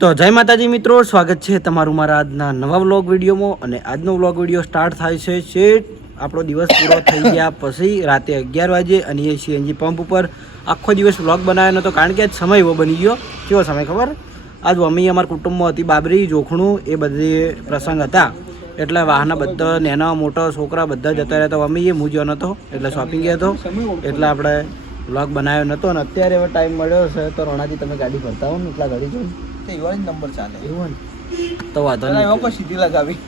તો જય માતાજી મિત્રો, સ્વાગત છે તમારું મારા આજના નવા વ્લોગ વિડીયોમાં. અને આજનો વ્લોગ વિડીયો સ્ટાર્ટ થાય છે શેઠ આપણો દિવસ પૂરો થઈ ગયા પછી રાતે 11 વાગે અને એ સીએનજી પંપ ઉપર આખો દિવસ વ્લોગ બનાવ્યો નહોતો, કારણ કે આજ સમય એવો બની ગયો. કેવો સમય ખબર? આજ મમ્મી અમારા કુટુંબમાં હતી, બાબરી જોખણું એ બધી પ્રસંગ હતા, એટલે વાહના બધા નાના મોટા છોકરા બધા જતા રહ્યા. મમ્મી હું જ્યો નહોતો એટલે શોપિંગ ગયો હતો, એટલે આપણે વ્લોગ બનાવ્યો નહોતો. અને અત્યારે એવો ટાઈમ મળ્યો છે તો રોણાજી તમે ગાડી ભરતા હો ને એટલા ગાડી જોઈને નંબર ચાલે એવું તો વાંધો નહીં, સીધી લગાવી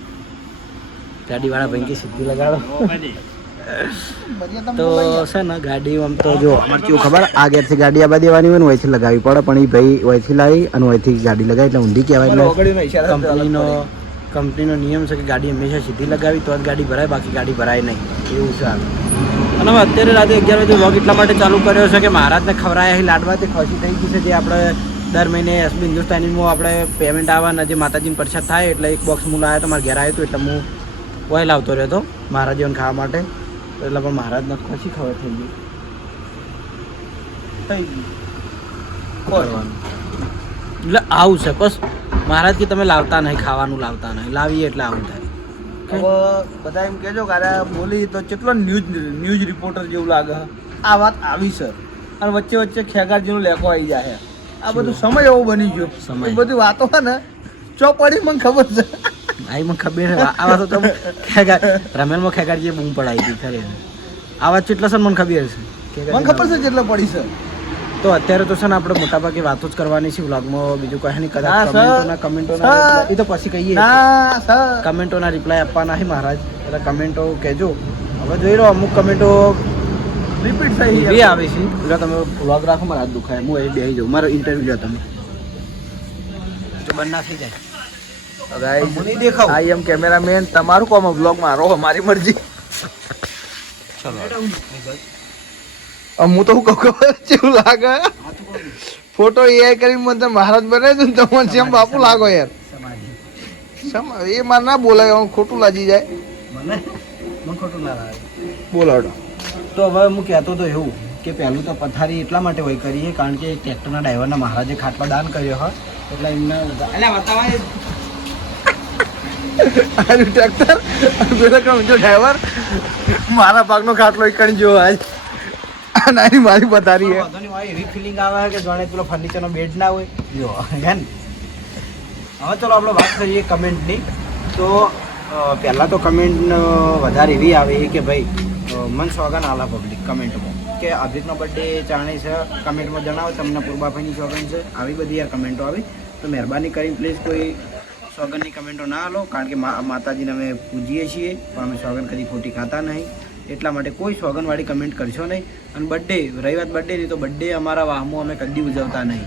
ગાડી વાળા ભાઈ કે સીધી લગાડો તો છે ને. ગાડી આમ તો જો અમારે કેવું ખબર, આ ગેરથી ગાડી આબા દેવાની હોય ને વયથી લગાવી પડે, પણ એ ભાઈ વયથી લાવી અને વયથી ગાડી લગાવી એટલે ઊંધી કહેવાય. એટલે કંપનીનો નિયમ છે કે ગાડી હંમેશા સીધી લગાવી તો જ ગાડી ભરાય, બાકી ગાડી ભરાય નહીં એવું છે. અને હવે અત્યારે રાતે 11 વાગે વ્લોગ એટલા માટે ચાલુ કર્યો છે કે મહારાજને ખવડાયા લાડવા તે ખુશી થઈ ગઈ છે. જે આપણે દર મહિને એસબી હિન્દુસ્તાનીમાં આપણે પેમેન્ટ આવવાના જે માતાજીને પ્રસાદ થાય એટલે એક બોક્સ હું લાવ્યો તો મારા ઘેર આવ્યો હતો, એટલે હું ઓઇલ આવતો રહ્યો હતો મહારાજીઓને ખાવા માટે. એટલે પણ મહારાજને ખુશી ખબર થઈ ગઈ કરવાનું એટલે આવું છે. બસ મહારાજ કે તમે લાવતા નહીં, ખાવાનું લાવતા નહીં, લાવીએ એટલે આવું થાય. હવે બધા એમ કહેજો કે બોલી તો કેટલો ન્યૂઝ રિપોર્ટર જેવું લાગે. આ વાત આવી છે અને વચ્ચે વચ્ચે ખેગારજીનો લેખો આવી જાય. આ બધું સમય એવો બની ગયો, સમય બધી વાતો છે ને ચોપડી મને ખબર છે. આઈ મને ખબર છે આ વાતો તો ખેગાર રમેલમાં ખેગારજીએ બૂમ પડાવી હતી ખરે. આ વાત કેટલા છે મને ખબર છે, મને ખબર છે કેટલા પડી છે. તો અત્યારે તો છે ને આપણે મોટાભાગે વાતો જ કરવાની છે વ્લોગમાં, બીજું કઈ નહીં. કદાચ કમેન્ટોના એ તો પછી કહીએ, કમેન્ટોના રિપ્લાય આપવાના છે મહારાજ, એટલે કમેન્ટો કહેજો. હવે જોઈ લો અમુક કમેન્ટો રિપીટ થઈ બી આવે છે. એટલે તમે વ્લોગ રાખો, મારા હાથ દુખાય, હું એ બેસી જાઉં, મારો ઇન્ટરવ્યુ લો તમે તો બંધ ના થઈ જાય. હું નહીં દેખાવ, આઈ એમ કેમેરામેન, તમારું કોમ વ્લોગ મારો, મારી મરજી. હું તો હું કહું કેવું લાગે ફોટો એઆઈ કરીને મને મહારાજ બનાવી દઉં ને તમને જેમ બાપુ લાગો યાર. એ મારે ના બોલાય, ખોટું લાગી જાય. મને ખોટું ના લાગે. બોલાડો તો હવે હું કહેતો તો એવું કે પહેલું તો પથારી એટલા માટે હોય કરીએ કારણ કે ટ્રેક્ટરના ડ્રાઈવરના મહારાજે ખાટલો દાન કર્યો હોય, એટલે એમને ટ્રેક્ટર જો ડ્રાઈવર મારા ભાગનો ખાટલો એકણી જો આજ નાની મારી પથારી એવી ફિલિંગ આવે કે જાણે પેલો ફર્નિચરનો બેડ ના હોય જો હે ને. હવે ચલો આપણે વાત કરીએ કમેન્ટની. તો પહેલાં તો કમેન્ટ વધારે એવી આવે કે ભાઈ મન સોગન આલા પબ્લિક કમેન્ટમાં કે અભિકનો બર્થડે ચાણે છે, કમેન્ટમાં જણાવો તમને પૂર્વાભાઈની સોગન છે. આવી બધી યાર કમેન્ટો આવી તો મહેરબાની કરીને પ્લીઝ કોઈ સોગનની કમેન્ટો ના આલો, કારણ કે માતાજીને અમે પૂજીએ છીએ પણ અમે સોગન કદી ખોટી ખાતા નહીં. એટલા માટે કોઈ સોગનવાળી કમેન્ટ કરશો નહીં. અને બર્થડે રહી વાત બર્થડેની, તો બર્થડે અમારા વાહમાં અમે કદી ઉજવતા નહીં.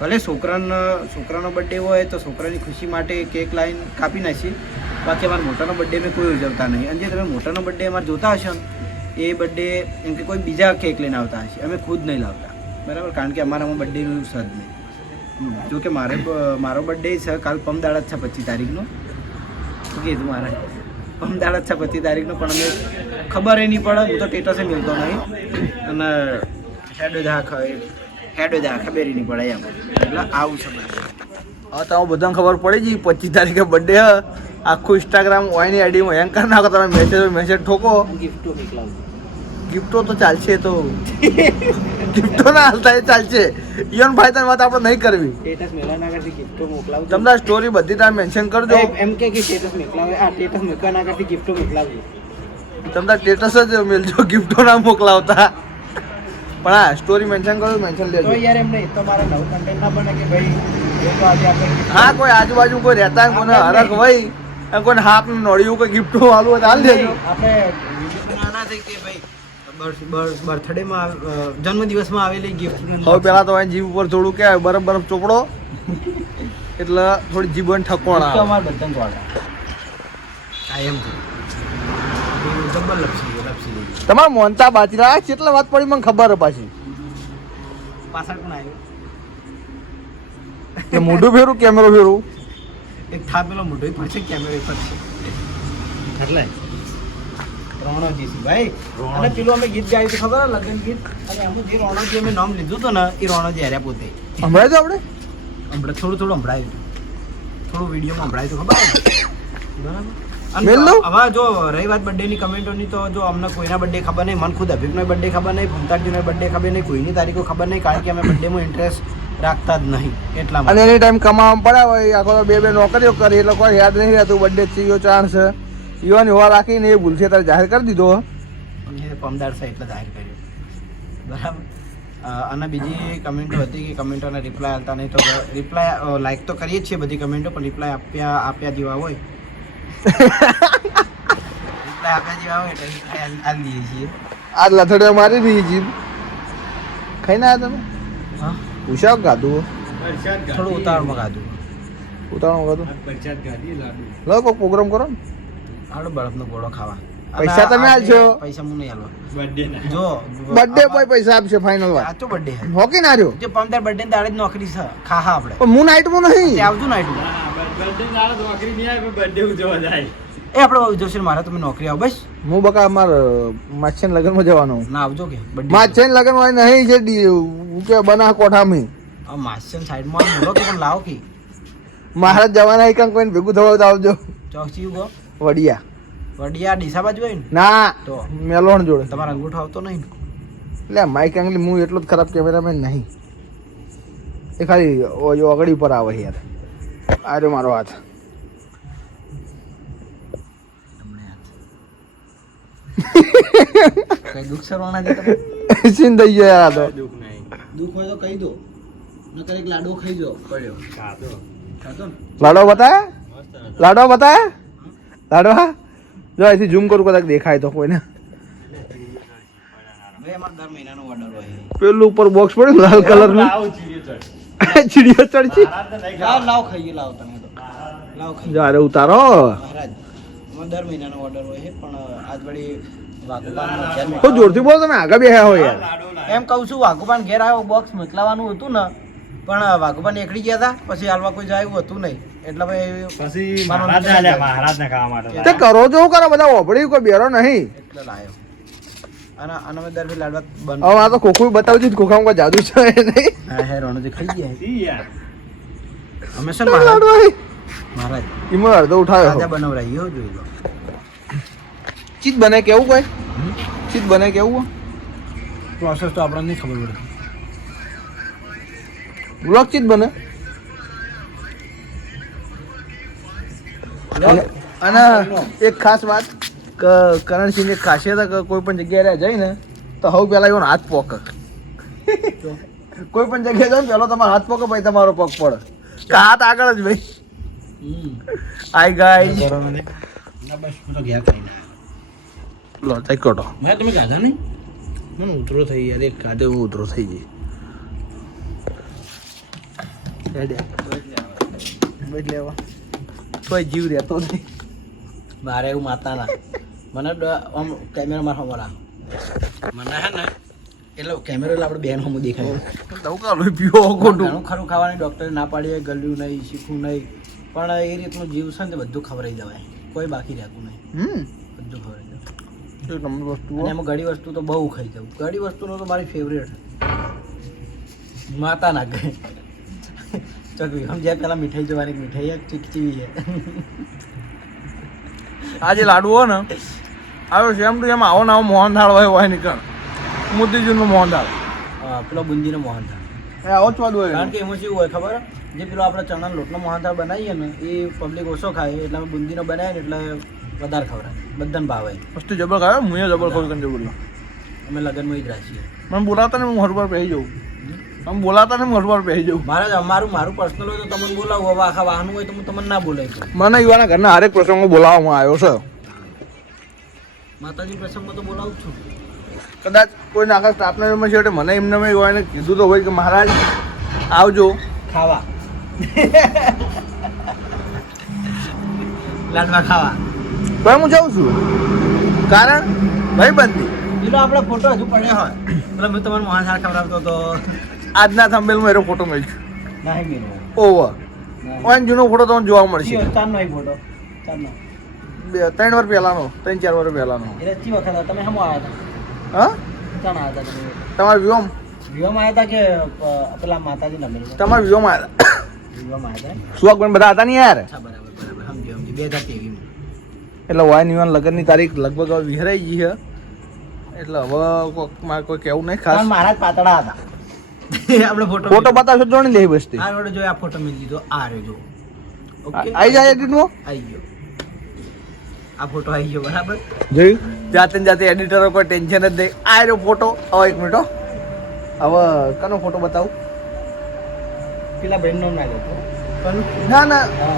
ભલે છોકરાનો બર્થડે હોય તો છોકરાની ખુશી માટે કેક લાઈન કાપી નાખીએ, બાકી અમારા મોટાનો બર્થડે અમે કોઈ ઉજવતા નહીં. અને જે તમે મોટાનો બર્થડે અમારે જોતા હશો ને એ બર્થડે એમ કે કોઈ બીજા કેક લઈને આવતા હશે, અમે ખુદ નહીં લાવતા, બરાબર? કારણ કે અમારામાં બર્થડેનું સદ નહીં. જો કે મારો બર્થડે છે કાલ પમદાડા જ છે 25 તારીખનો. શું કીધું મારે પમદાડા જ છે 25 તારીખનો, પણ અમે ખબર એ નહીં પડે, હું તો સ્ટેટસે મિલતો નહીં અને હેડો જા ખબર નહીં પડે એમ. એટલે આવું છે. હવે તો બધાને ખબર પડી ગઈ 25 તારીખે બર્થડે હ. આખું ઇન્સ્ટાગ્રામ ઓયની આઈડીમાં હેંગ કરી નાખો, તમે મેસેજ ઠોકો. ગિફ્ટો તો ચાલશે, તો ગિફ્ટો ના હાલતા એ ચાલશે. ઈવન ભાઈ તને વાત આપણે નહીં કરવી. સ્ટેટસ મેળવવા કરતી ગિફ્ટો મોકલાવું, તમને સ્ટોરી બધી તમે મેન્શન કરજો. એમ કે સ્ટેટસ મોકલાવે, આ સ્ટેટસ મૂકવા ના કરતી ગિફ્ટો મોકલાવજો. તમને સ્ટેટસ જ મેલજો, ગિફ્ટો ના મોકલાવતા. પણ હા સ્ટોરી મેન્શન કરો, મેન્શન લેજો. તો યાર એમ નહીં તો મારા નવું કન્ટેન્ટ ના બને કે ભાઈ લોકો આજે આપણે હા કોઈ આજુબાજુ કોઈ રહેતા હોય કોને હરખ હોય કોઈને હાથ નળિયું કોઈ ગિફ્ટો આલું હોય તો હાલ દેજો. આપણે નાના થઈ કે ભાઈ બર્થડેમાં જન્મદિવસમાં આવેલી ગિફ્ટ. હવે પેલા તો જીભ ઉપર થોડું કે બરફ ચોપડો એટલે થોડી જીભ ઠકોણા અમારે બધાને વાળા કાયમ જબ્બર લપસી તમારે મોનતા બાજરા કેટલા વાત પડી મને ખબર પાછી. પાછળ પણ આવ્યો કે મોઢું ફેરું કેમેરો ફેરું એક થા પેલો મોઢો પડશે કેમેરો પડશે એટલે રોણોજી છે ભાઈ. અને પેલું અમે ગીત ગાયું ખબર લગ્ન ગીત, અને અમુક જે રોણોજી અમે નામ લીધું હતું ને એ રોણોજી હાર્યા પોતે. હમણાં તો આપણે થોડું સંભળાયું થોડું વિડીયોમાં સંભળાયું ખબર બરાબર. મેલ લો. હવે જો રહી વાત બર્થડેની કમેન્ટોની તો જો અમને કોઈના બર્થડે ખબર નહીં, મને ખુદ અભિકનો બર્થડે ખબર નહીં, ભૂમતાજીનો બર્થડે ખબર નહીં, કોઈની તારીખો ખબર નહીં, કારણ કે અમે બર્થડેમાં ઇન્ટરેસ્ટ રાખતા જ નહીં એટલા અને માટે. એની ટાઈમ કમાવામાં પડ્યા હોય આખો તો બે નોકરીઓ કરી એટલે કોઈ યાદ નહીં રહેતું બર્થડે થયો ચાન્સ યુવાની હોવા રાખીને એ ભૂલશે તારે જાહેર કરી દીધો. પમદાર છે એટલે જાહેર કર્યું બરાબર. અને બીજી કમેન્ટો હતી કે કમેન્ટોને રિપ્લાય આવતા નહીં, તો રિપ્લાય લાઈક તો કરીએ જ છીએ બધી કમેન્ટો, પણ રિપ્લાય આપ્યા જેવા હોય રિપ્લાય આપ્યા જેવા હોય એટલે રિપ્લાય આપી દઈએ છીએ. આ લથડીઓ મારી રહી જીભ ખાઈને આવ્યા તમે હા, પૂછાવ ગાધું થોડું ઉતાવળમાં ખાધું. ઉતાવળમાં ગાધું લો કોઈ પ્રોગ્રામ કરો ને. હાલો બરફનો ગોળો ખાવા. પૈસા તમે આલશો. પૈસા હું નહીં આલવા. જો બર્થડે પર પૈસા આપશે ફાઇનલ વાત. સાચો બર્થડે છે. હોકી ના રહ્યો જે પમદાર બર્થડે દાડે જ નોકરી છે ખાહા આપણે. પણ હું નાઈટમાં નહીં. તે આવજો નાઈટ એ આપણે ઉજવશે ને મારે તમે નોકરી આવો બસ. હું બકા અમાર માછન લગ્નમાં જવાનો ના આવજો કે બર્થડે માછન લગ્ન હોય નહીં છે કે બના કોઠામાં આ માસ્ટર સાઈડમાં બોલો કે પણ લાવો કે મહારાજ જવાના એક કોઈને ભેગું થવા તો આવજો. ચોકસી ગો વડિયા વડિયા ડીસા બાજુ હોય ને ના તો મેલોણ જોડે. તમારા અંગૂઠો આવતો નહીં ને? એટલે માઇક આંગલી હું એટલો જ ખરાબ કેમેરામેન નહીં, એ ખાલી ઓગળી પર આવે યાર. આ રહ્યો મારો હાથ. કઈ દુઃખ સરવાના છે તમે? સીન થઈ ગયો યાર આ તો. દુઃખ હોય તો કહી દો, નકર એક લાડવો ખાઈ જાઓ પડ્યો ખાતો ને. લાડો બતાયા લાડો બતાયા લાડો હા જો અહીંથી ઝૂમ કરું કદાચ દેખાય તો કોઈને. ભાઈ અમારે દર મહિનાનો ઓર્ડર હોય. પેલું ઉપર બોક્સ પડ્યું લાલ કલરનું ચીડીઓ ચડશે. લાવ ખાઈએ લાવ તમે તો લાવ ખાઈએ. જારે ઉતારો મહારાજ અમારે દર મહિનાનો ઓર્ડર હોય છે, પણ આજ વળી વાઘુપાન તો જોરથી બોલો તમે આગળ બેહ્યા હો યાર. એમ કહું છું વાઘુપાન ઘેર આવ્યો બોક્સ મોકલાવાનું હતું ને, પણ વાઘુપાન નીકળી ગયા હતા, પછી હાલવા કોઈ જાય એવું હતું નહીં, એટલે પછી માનો મહારાજને ખાવા માટે તે કરો જો કરો બધા ઓપડી કોઈ બેરો નહીં. એટલે લાયો. અને અમે દર ફેર લાડવા બંધ. હવે આ તો ખોખું બતાવજો ખોખામાં કોઈ જાદુ છે નહીં. હા હે રોણજી ખાઈ ગયા યાર અમે છે ને મહારાજ મહારાજ એમાં અડધો ઉઠાવ્યો તાજા બનાવરાયો જોઈ લો. ચીજ બને કેવું કોઈ ચીજ બને કેવું પ્રોસેસ તો આપણને નહીં ખબર પડે. બ્લોક ચીજ બને. અને એક ખાસ વાત કે કરણસિંહ એક ખાસિયત કે કોઈ પણ જગ્યાએ જઈને તો હવે પેલા એનો હાથ પોક. કોઈ પણ જગ્યાએ જાવ પેલો તમારો હાથ પોકે પછી તમારો પગ પડે કે હાથ આગળ જ ભાઈ. આઈ ગાઈસ ના બસ હું તો ઘેર ખાઈને આવ્યો. લો ચેક કરો. મેં તમે ગાધા નહીં? મને ઉતરો થઈ યાર એક કાઢે હું ઉતરો થઈ જઈ લેવા કોઈ જીવ રહેતો નહીં. મારે એવું માતાના મને આમ કેમેરામાં હમણાં મને હે ને એટલે કેમેરો એટલે આપણે બેન હમું દેખાય. પીવો ખોટું ઘણું ખરું ખાવાની ડૉક્ટરે ના પાડીએ, ગળ્યું નહીં, શીખવું નહીં, પણ એ રીતનું જીવ છે ને તે બધું ખવડાવી દેવાય, કોઈ બાકી રહેતું નહીં, બધું ખવડાવી દેવાય. એક નંબર વસ્તુ અને એમાં ઘડી વસ્તુ તો બહુ ખાઈ જાઉં. ઘડી વસ્તુનો તો મારી ફેવરેટ માતા ના ગઈ ચકવી સમજ્યા. પેલા મીઠાઈ જોવાની મીઠાઈ એક ચીકચીવી છે. આ જે લાડુ હોય ને આવ્યો સેમ ટુ એમ આવો ને આવો મોહનથાળ હોય નીકળ મોતીચૂરનો મોહનથાળ. પેલો બુંદીનો મોહનથાળ. આવો જ સ્વાદ હોય કારણ કે એમાં શું હોય ખબર? જે પેલો આપણે ચણાનો લોટનો મોહનથાળ બનાવીએ ને એ પબ્લિક ઓછો ખાય, એટલે અમે બુંદીનો બનાવીએ ને એટલે વધારે ખવડાય, બધાને ભાવે. વસ્તુ જબર ખાય હું જબર ખાઉં કરીને જબર અમે લગ્નમાં જ રાખીએ. મને બોલાવતા ને હું હર પર પહેરી જાઉં. તમે બોલાવતા ને હું હર પર પહેરી જાઉં. મારું પર્સનલ હોય તો તમને બોલાવું, હવે આખા વાહન હોય તો હું તમને ના બોલાવી. મને યુવાના ઘરના હરેક પ્રસંગમાં બોલાવવામાં આવ્યો છે. માતાજી પ્રસંગમાં તો બોલાવું છું. કદાચ કોઈ આખા સ્ટાફના મેમ્બર છે એટલે મને એમને મેં એને કીધું તો હોય કે મહારાજ આવજો ખાવા લાડવા ખાવા. પણ હું જાઉં છું કારણ ભાઈ બંધી પેલો આપણો ફોટો હજુ પડ્યો હોય એટલે મેં તમારે મોહનથાળ ખવડાવતો હતો. આજના થંબેલમાં એનો ફોટો મળ્યો નહીં મેળવો. ઓવર ઓન જૂનો ફોટો તમને જોવા મળશે. ચારનો એ ફોટો ચારનો 3 વાર પહેલાનો 3-4 વાર પહેલાનો. એટલે ચી વખત હતા? તમે હમ આવ્યા હતા? હા ચાણ આવ્યા હતા તમે? તમારા વ્યોમ વિવામાં આવ્યા હતા કે પેલા માતાજીના મેળવો? તમારા વ્યોમ આવ્યા હતા. ફિલ્મમાં હતા. સુહાગબેન બધા હતા ને યાર. અચ્છા, બરાબર બરાબર, સમજી 2023 માં. એટલે વાય નિવાન લગ્નની તારીખ લગભગ હવે વિહરાઈ ગઈ છે. એટલે હવે મારે કોઈ કેવું નહીં ખાસ. પણ મારા જ પાતળા હતા. આપણે ફોટો ફોટો બતાવશો તો નહીં લેવી બસતી. આ ફોટો જો, આ ફોટો મેં લીધો, આ રહ્યો જો. ઓકે, આવી જાય એડિટમાં આવી ગયો. આ ફોટો આવી ગયો, બરાબર. જોયું જાતે ને જાતે એડિટરો કોઈ ટેન્શન જ નહીં. આ રહ્યો ફોટો. હવે એક મિનિટ હો. હવે કનો ફોટો બતાવું? પેલા બેનનો ના લેતો. પણ ના ના હા,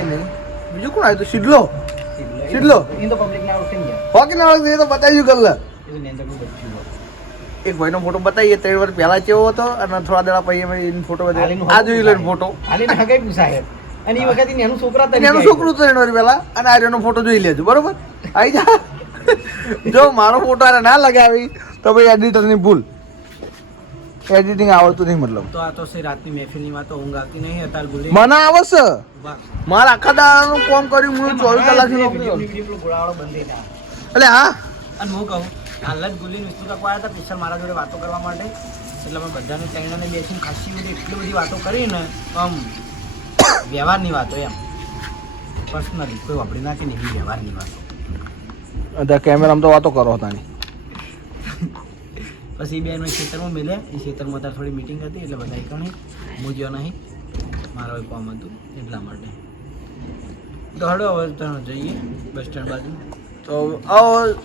એ નહીં. બીજું કોણ આવ્યું? શીડલો. શીડલો. એ તો પબ્લિક ના આવશે ને યાર. હોકી ના હોય તો બતાવ્યું કર લે. એ તો નેન્દર નું બચ્ચું હોય. એક ભાઈનો ફોટો બતાવીએ 3 વર્ષ પહેલા કેવો હતો અને થોડા દાડા પછી અમે એનો ફોટો બતાવ્યો. આ જોઈ લો ફોટો. હાલીને હગાઈ પૂછાય. અને એ વખતે એનું છોકરા અને એનું છોકરું તો 3 વર્ષ પહેલા અને આર્યનો ફોટો જોઈ લેજો, બરોબર? આવી જા. જો મારો ફોટો આને ના લગાવી તો ભાઈ એડિટરની ભૂલ. એડિટિંગ આવડતું નહીં મતલબ. તો આ તો છે રાતની મહેફિલની વાતો, ઊંઘ આવતી નહીં. અત્યારે ભૂલી મને આવશે. વાહ. મારા આખા દાડાનું કામ કર્યું હું 24 કલાકની નોકરી કરું. પેલો ગોળાવાળો બંધ થઈ જાય. એટલે હા અને હું કહું, હાલ જ ગુલી વિષ્ણુ કાકો આવ્યા હતા સ્પેશિયલ મારા જોડે વાતો કરવા માટે. એટલે અમે બધાને ચાઇનાને બેસીને ખાસી બધી એટલી બધી વાતો કરી ને, આમ વ્યવહારની વાતો એમ પર્સનલી કોઈ વાપરી નાખી ને એવી વ્યવહારની વાતો. અત્યારે કેમેરામાં તો વાતો કરો તાણી. પછી એ બેન ખેતરમાં મળ્યા. એ ખેતરમાં અત્યારે થોડી મિટિંગ હતી એટલે બધા કણી હું જ્યો નહીં, મારો એક કામ હતું એટલા માટે. તો હળો હવે તમે જઈએ બસ સ્ટેન્ડ બાજુ. તો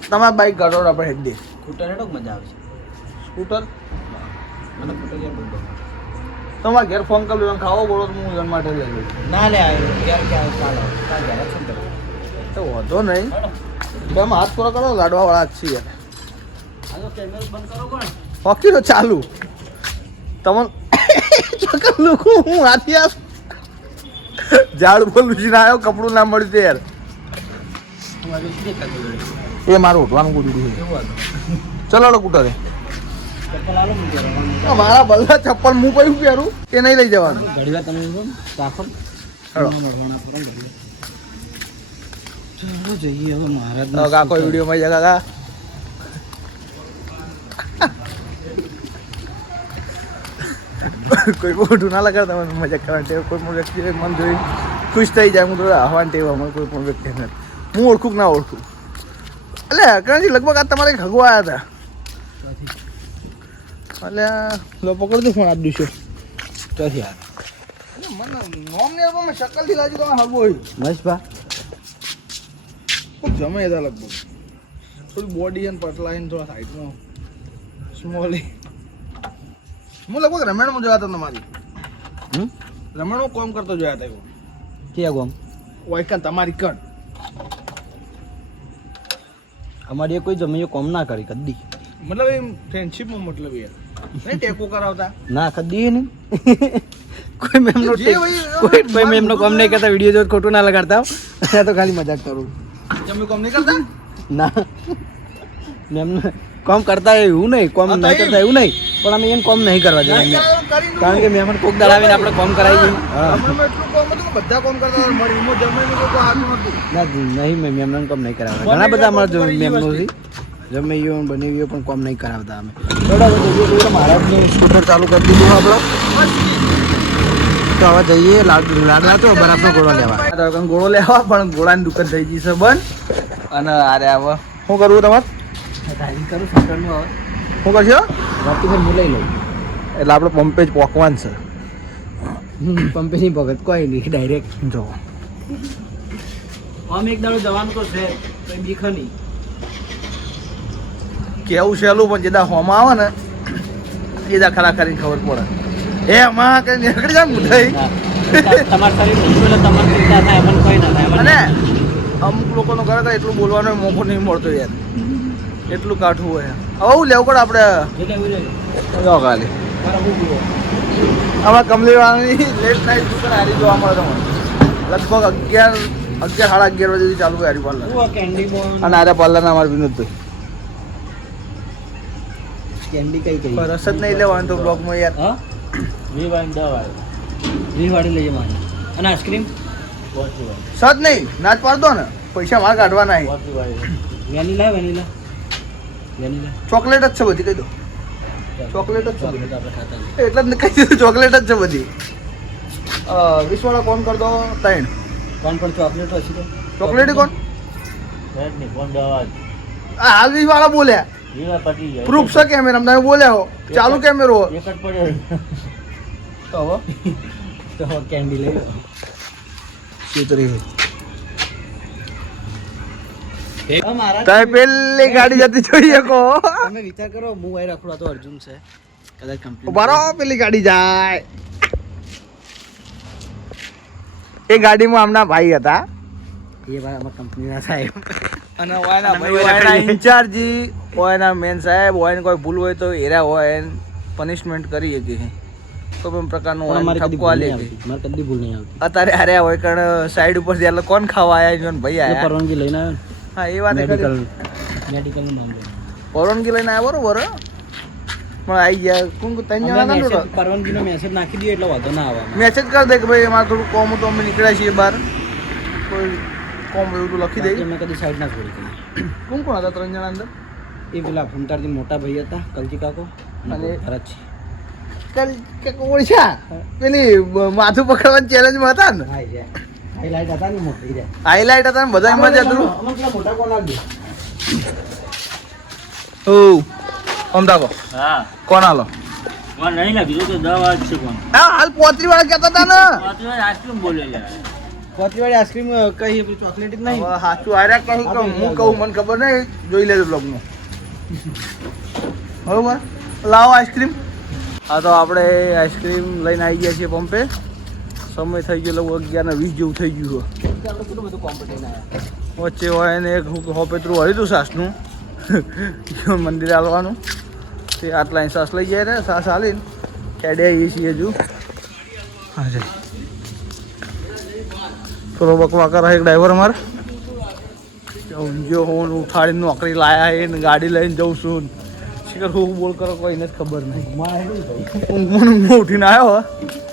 તમારા બાઈક કાઢો આપણે હેડ દે. સ્કૂટર હેડો મજા આવશે. સ્કૂટર મને સ્કૂટર યાર બહુ ગમે. તમારા ઘેર ફોન કરી લો, ખાવો બોલો તો હું એના માટે લઈ લઉં. ના લે આવ્યો ક્યારે ક્યારે ચાલો તાર ઘરે શું કરો. તો વાંધો નહીં. બેમ હાથ પૂરો કરો, લાડવા વાળા જ છીએ. હાલો કેમેરો બંધ કરો કોણ. હોકી તો ચાલુ. તમને ચકલ લોકો હું હાથી આસ ઝાડ બોલું છે આવ્યો, કપડું ના મળ્યું તે યાર. તમારે શું દેખાતું જોડે એ મારું ઉઠવાનું ગોડું છે. કેવું હતું. ચલો કુટરે. ચપ્પલ આલો મને પહેરવાનું. મારા બલ્લા ચપ્પલ હું કયું પહેરું એ નહીં લઈ જવાનું. ઘડી વાર તમે રાખો ને. હેડો. મળવાના પૂરા ઘડી વાર. ચાલો જઈએ હવે મહારાજ. કાકો વિડીયોમાં જગા કાકા કોઈ મોઢું ના લગાડ. તમે મજા કરવાની ટેવ કોઈ પણ વ્યક્તિ મન જોઈ ખુશ થઈ જાય. હું તો હવાની ટેવ અમારે કોઈ પણ વ્યક્તિ નથી. હું ઓળખું કે ના ઓળખું. એટલે કરણજી લગભગ આ તમારે ખગવા આવ્યા હતા. એટલે લો પકડતું ફોન આપ દીશો. ચોથી યાર મને નોમ ને મેં શકલથી લાગ્યું તમે હગવો હોય. મહેશભા ખૂબ જમે હતા લગભગ. થોડી બોડી અને પટલાઈને થોડા સાઈડમાં સ્મોલી. હું લગભગ રમેણમાં જોયા હતા તમારી. રમેણમાં કોમ કરતો જોયા હતા. ક્યાં ગોમ વાયકન તમારી કણ અમારી કોઈ જમીન કોમ ના કરી કદી. મતલબ એમ ફ્રેન્ડશીપમાં મતલબ યાર નહીં ટેકો કરાવતા. ના કદી નહીં. કોઈ મેમનો જે હોય કોઈ મેમનો કોમ નહીં કરતા. વિડીયો જો ખોટું ના લગાડતા. તો ખાલી મજાક કરું. તમે કોમ નહીં કરતા. ના મેમને કોમ કરતા એવું નહીં, કોમ હા, તો નહીં કરતા એવું નહીં, પણ અમે એને કોમ નહીં કરવા દેવા. કારણ કે મહેમાન કોક દળાવીને આપણે કોમ કરાવી દઈએ. હા હમણાં એટલું કોમ હતું કે બધા કોમ કરતા હતા. મારી ઉંમર જમીન કોઈ હાથું નતું. ના નહીં મેં મેમનાને કોમ નહીં કરાવતા. ઘણા બધા અમારા મેમનો છે જમૈયો બનેવીઓ પણ કોમ નહીં કરાવતા અમે. બરાબર જઈએ મહારાજનું સ્કૂટર ચાલુ કરી દીધું આપણે. તો હવે જઈએ લાડવા તો બરાબર ગોળો લેવા. ગોળો લેવા પણ ગોળાની દુકાન થઈ ગઈ છે બંધ. અને અરે હવે શું કરવું તમારે? કરું સ્કૂટરનું હવે શું કરશો? રાત્રિ પર હું લઈ લઉં. એટલે આપણે પંપે જ પોકવાનું છે. પંપેની ભગત કોઈ નહીં ડાયરેક્ટ. જો આમ એક દાડો જવાનું તો છે કઈ બીખ નહીં. કેવું સહેલું પણ જેદા હોમાં આવે ને એદા ખરા કરીને ખબર પડે. એ માં કઈ નીકળી જાય મુઠાઈ. તમારા શરીર ઊંચું એટલે તમારે ચિંતા થાય, પણ કોઈ ના થાય. અને અમુક લોકોનો ખરેખર એટલું બોલવાનો મોકો નહીં મળતો યાર. એટલું કાઠું હોય. હવે લેવું પડે આપણે. જો ખાલી આમાં કમલીવાળાની લેટ નાઇટ દુકાન હારી જોવા મળે તમને. લગભગ 11 સાડા 11 વાગે સુધી ચાલુ હોય હારી પાર્લર. કેન્ડી બોન અને આરે પાર્લરના અમારા વિનોદભાઈ. કેન્ડી કઈ કઈ રસ જ નહીં લેવાનું તો બ્લોગમાં યાર. હા 20 વાળી 10 વાળી 20 વાળી લઈએ મારે. અને આઈસ્ક્રીમ સજ નહીં નાચ પાડતો ને પૈસા મારે કાઢવા નહીં. વેનીલા વેનીલા વેનીલા ચોકલેટ જ છે બધી કહી દો. ચોકલેટ જ છે બધી. આપણે ખાતા એટલે જ કહી દીધું ચોકલેટ જ છે બધી. 20 વાળા કોણ કર દો 3 કોણ પણ ચોકલેટ હશે તો ચોકલેટી કોણ નહીં કોણ દવા આ હાલ 20 વાળા બોલ્યા જીવા પટી જાય પ્રૂફ છે કેમેરા તમે બોલ્યા હો ચાલુ કેમેરો હો. એક જ પડ્યો તો હવે તો કેન્ડી લઈ લો છેતરી મારા તમે પેલી ગાડી જતી જોઈ શકો તમે વિચાર કરો હું વાય રખડો તો અર્જુન છે કદાચ કંપની બરો પેલી ગાડી જાય એ ગાડીમાં આમના ભાઈ હતા એ ભાઈ અમાર કંપનીના સાહેબ અને ઓયના ભાઈ ઓયના ઇન્ચાર્જ ઓયના મેન સાહેબ ઓયને કોઈ ભૂલ હોય તો એરા હોય પનિશમેન્ટ કરી હતી કોઈ પણ પ્રકારનું પણ ઓયને મારે કદી ઠપકો ભૂલ આલી નહીં હતી આવતી મારે કદી ભૂલ નહીં આવતી અત્યારે હારે હોય કારણ સાઈડ ઉપર એટલે કોણ ખાવા આયા છે ને ભાઈ એ આયા પરવાનગી લઈને આવ્યો હા એ વાત મેડિકલ ખરી મેડિકલનું નામ લઈને પરવાનગી લઈને આવ્યો બરોબર પણ આવી ગયા કોણ ત્રણ જણા અમે હતા message- પરવાનગીનો મેસેજ નાખી દઈએ એટલે વાંધો ના આવે મેસેજ કરી દે કે ભાઈ અમારે થોડું કોમ તો અમે નીકળ્યા છીએ બહાર કોઈ કોમ એવું તો લખી દઈએ મેં કદી સાઈડ ના છોડી કરી કોણ કોણ હતા 3 જણા અંદર એ પેલા ફૂમતારથી મોટા ભાઈ હતા કલજી કાકો અને અને ભરત છે ઓળશા પેલી માથું પકડવાની ચેલેન્જમાં હતા ને હા છે હાઈલાઇટ હતા ને મોટી રે હાઈલાઇટ હતા ને બધા મજા હતું અમે પેલા મોટા કોણ આવી ઓ અમદાકો હા કોણ હાલો કોણ નહીં લાગ્યું તો દવા જ છે કોણ હા હાલ પોતરી વાળા કહેતા હતા ને આઈસ્ક્રીમ બોલે કોથીવાડી આઈસ્ક્રીમ કઈ પેલી ચોકલેટ જ નહીં હવે સાચું આર્યા કહું કે હું કહું મને ખબર નહીં જોઈ લેજો બ્લોગમાં બરોબર લાવો આઈસ્ક્રીમ હા તો આપણે આઈસ્ક્રીમ લઈને આવી ગયા છીએ પંપે સમય થઈ ગયો લગભગ 11:20 જેવું થઈ ગયું છે આપણે કેટલું બધું કોમ્પિટિશન આવ્યા વચ્ચે હોય ને એક હોપેતરું હરી હતું સાસનું મંદિર હાલવાનું તે આટલા સાસ લઈ જાય ને સાસ હાલીને કેડે આવીએ છીએ હજુ હા જઈ થોડો બકવા કરે એક ડ્રાઈવર અમારે જો હું ઉઠાડીને નોકરી લાયા એ ને ગાડી લઈને જઉં છું શીખર હું બોલ કરો કોઈને જ ખબર નહીં ઊંઘ ઉઠીને આવ્યો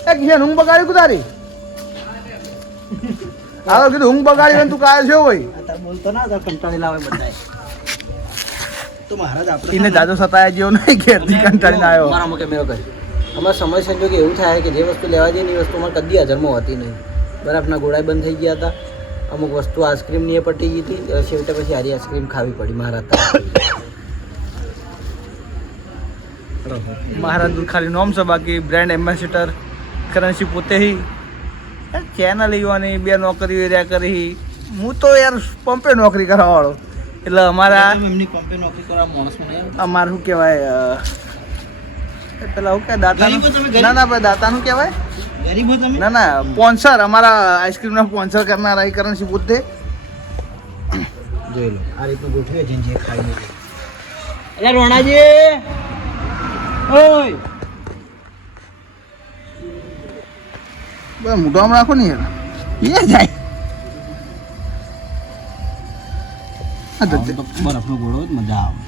એક છે ઊંઘ બગાડી કુદારી આવે કીધું ઊંઘ બગાડી તું કાય છે હોય અત્યારે બોલતો ના અત્યારે કંટાળી લાવે બધાય તો મહારાજ આપણે એને દાદો સતાયા જેવો નહીં ઘેરથી કંટાળીને આવ્યો મારા અમુક મેં કરી અમારા સમય સંજોગે એવું થાય કે જે વસ્તુ લેવા જઈએ ને એ વસ્તુ અમારે કદી હાજરમાં હોતી નહીં બરફના ગોળા બંધ થઈ ગયા હતા અમુક વસ્તુ આઈસ્ક્રીમની એ પટી ગઈ હતી છેવટે પછી હારી આઈસ્ક્રીમ ખાવી પડી મારા મહારાજ ખાલી નોમ છે બાકી બ્રાન્ડ એમ્બેસેડર કરન્સી પોતે હી ચેનલ ઈવાની બે નોકરીઓ રહ્યા કરી હું તો યાર પંપે નોકરી કરવાવાળો એટલે અમારા એમની કંપની નોકરી કરવા માણસ મને અમારે શું કહેવાય પેલા શું કે દાતા ગરીબો તમે ગરીબ? ના ના ભાઈ દાતા શું કહેવાય ગરીબો તમે ના ના સ્પોન્સર અમારા આઈસ્ક્રીમના સ્પોન્સર કરનારા એ કરન્સી પોતે જોઈ લો આ રીતનું ગોઠવ્યું છે જે ખાઈ એટલે રોણાજી ઓય બસ મોઢામાં રાખો ને યાર એ જાય બરફનો ગોળો જ મજા આવે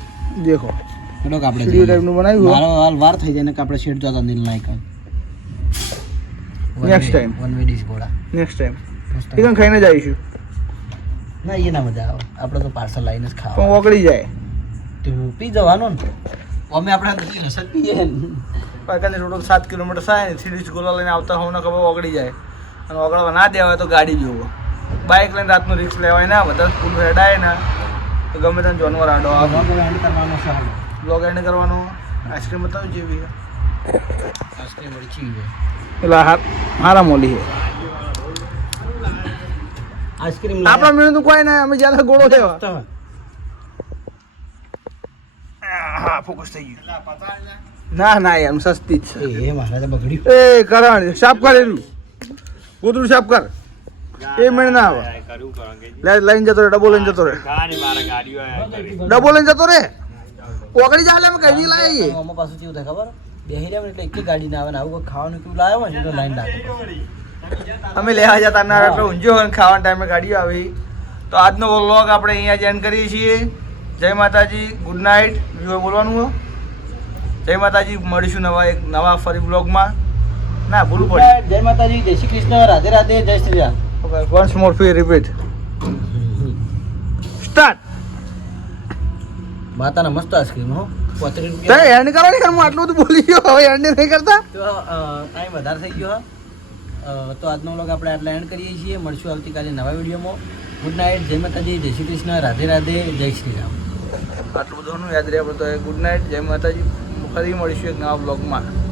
દેખો હેડો કે આપણે વિડીયો ટાઈપનું બનાવ્યું મારો હાલ વાર થઈ જાય ને કે આપણે શેડ જોતા નીલ નાયક Next time. One way dish ગોળા નેક્સ્ટ ટાઈમ ચિકન ખાઈને જ આવીશું ના એ ના મજા આવે આપણે તો પાર્સલ લાવીને જ પણ ખાવા ઓગળી જાય તો પી જવાનું ને અમે આપણે બધી રસદ પીએ ને પાકાને ટોટલ 7 કિલોમીટર થાય ને થ્રી ગોલા લઈને આવતા હોવ ને ખબર ઓગળી જાય અને ઓગળવા ના દેવાય તો ગાડી જોવો બાઇક લઈને રાતનું રિસ્ક લેવાય ના બધા ફૂલ રેડાય ને તો ગમે તેને જાનવર આડો આવે એન્ડ કરવાનો છે હાલ બ્લોગ એન્ડ કરવાનો આઈસ્ક્રીમ બતાવું જેવી છે આઈસ્ક્રીમ વળી ચીવી છે એટલે હારા મોલી છે આઈસ્ક્રીમ આપણા મેનુ તો કોઈ ના અમે જ્યાં ગોળો થયો હા ફોકસ થઈ ગયું ના ના યાર સસ્તી જ છે એ મહારાજા બગડ્યું એ કરણ સાફ કર એનું ગોદડું સાફ કર એ મેળ ના આવે કરવું કરો લઈને જતો રે ડબો લઈને જતો રે ખાની મારા ગાડીઓ ડબો લઈને જતો રે ઓગળી જાય અમે કઈ લાવીએ આમાં પાછું કેવું થાય ખબર બેહી રહ્યા એટલે એક ગાડી ના આવે ને આવું કોઈ ખાવાનું કેવું લાવ્યો હોય ને તો લાઈન લાગે અમે લેવા જતા ના એટલે ઊંઝો હોય ને ખાવાના ટાઈમે ગાડીઓ આવી તો આજનો વ્લોગ આપણે અહીંયા જ એન્ડ કરીએ છીએ જય માતાજી ગુડ નાઇટ બીજું બોલવાનું હોય જય માતાજી મળીશું નવા ફરી વ્લોગમાં ના ભૂલું પડી જય માતાજી જય શ્રી કૃષ્ણ રાધે રાધે જય શ્રી રામ વન્સ મોર ફી રિપીટ સ્ટાર્ટ માતાના મસ્ત આઈસ્ક્રીમ હો 35 તે રૂપિયા એન્ડ કરવાની હું આટલું બધું બોલી ગયો હવે એન્ડ નહીં કરતા તો ટાઈમ વધારે થઈ ગયો તો આજનો વ્લોગ આપણે આટલા એન્ડ કરીએ છીએ. મળશું આવતીકાલે નવા વિડીયોમાં. ગુડ નાઇટ, જય માતાજી, જય શ્રી કૃષ્ણ, રાધે રાધે, જય શ્રી રામ. આટલું બધું યાદ રહે આપણે તો. ગુડ નાઇટ, જય માતાજી. ફરી મળીશું એક નવા બ્લોગમાં.